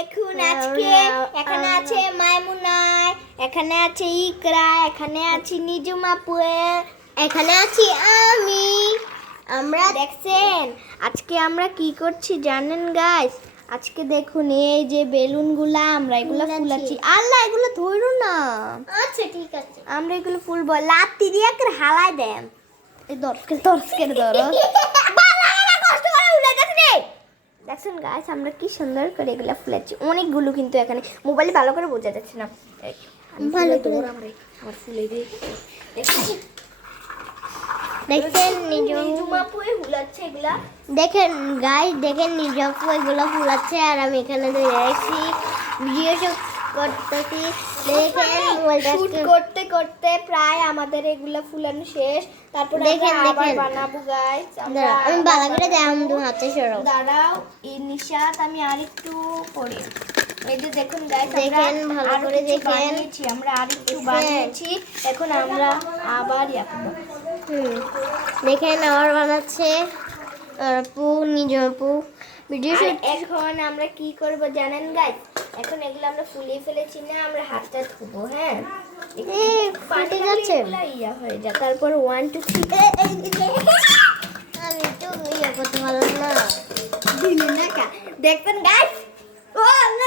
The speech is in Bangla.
দেখুন আজকে এখানে আছে মাইমুনাই, এখানে আছে ইকরা, এখানে আছে নিজুম আপু, এখানে আছি আমি। আমরা দেখছেন আজকে আমরা কি করছি জানেন গাইস? আজকে দেখুন এই যে বেলুনগুলা আমরা এগুলো ফুলাচ্ছি। আল্লাহ এগুলো ধরো না। আচ্ছা ঠিক আছে, আমরা এগুলো ফুলবো, লাত্তি দিয়ে করে হালাই দেন। এই দর্শকে ধরো দেখছেন গাইস আমরা কি সুন্দর করে এগুলো ফুলাচ্ছি। অনেকগুলো কিন্তু এখানে মোবাইলে ভালো করে বোঝা যাচ্ছে না। ভালো করে আমার ফুলে দিয়ে দেখেন নিজুম আপু ফুলাচ্ছে এগুলা। দেখেন গাইস, দেখেন নিজপু এগুলো ফুলাচ্ছে আর আমি এখানে ধরে রাখছি ভিডিও শুট করতেছি। দেখেন মোবাইলটা শুট করতে করতে প্রায় আমাদের এগুলা ফুলানো শেষ। তারপর দেখেন, আমরা আবার দেখেন। বানাবো গাইস। দাঁড়াও, আমি ভালো করে দেখাম, তুমি হাতে সরাও। দাঁড়াও এই নিশাত আমি আরেকটু পরে এই যে দেখুন গাইস দেখেন, ভালো করে দেখেন। আমরা আরেকটু বানিয়েছি। এখন আমরা আবার দেখেন আবার বানাচ্ছে আপু, নিজপু ভিডিও শুট। এখন আমরা কি করব জানেন গাইস? এখন এগুলো আমরা ফুলিয়ে ফেলেছি না, আমরা হাতটা ধুবো। হ্যাঁ ফাটে যাচ্ছে। ইয়া হয়ে যায়। তারপর 1 2 3 আমি তো ইয়ে করতে পারলাম না। দিলেন না কা দেখবেন গাইস। ও আমরা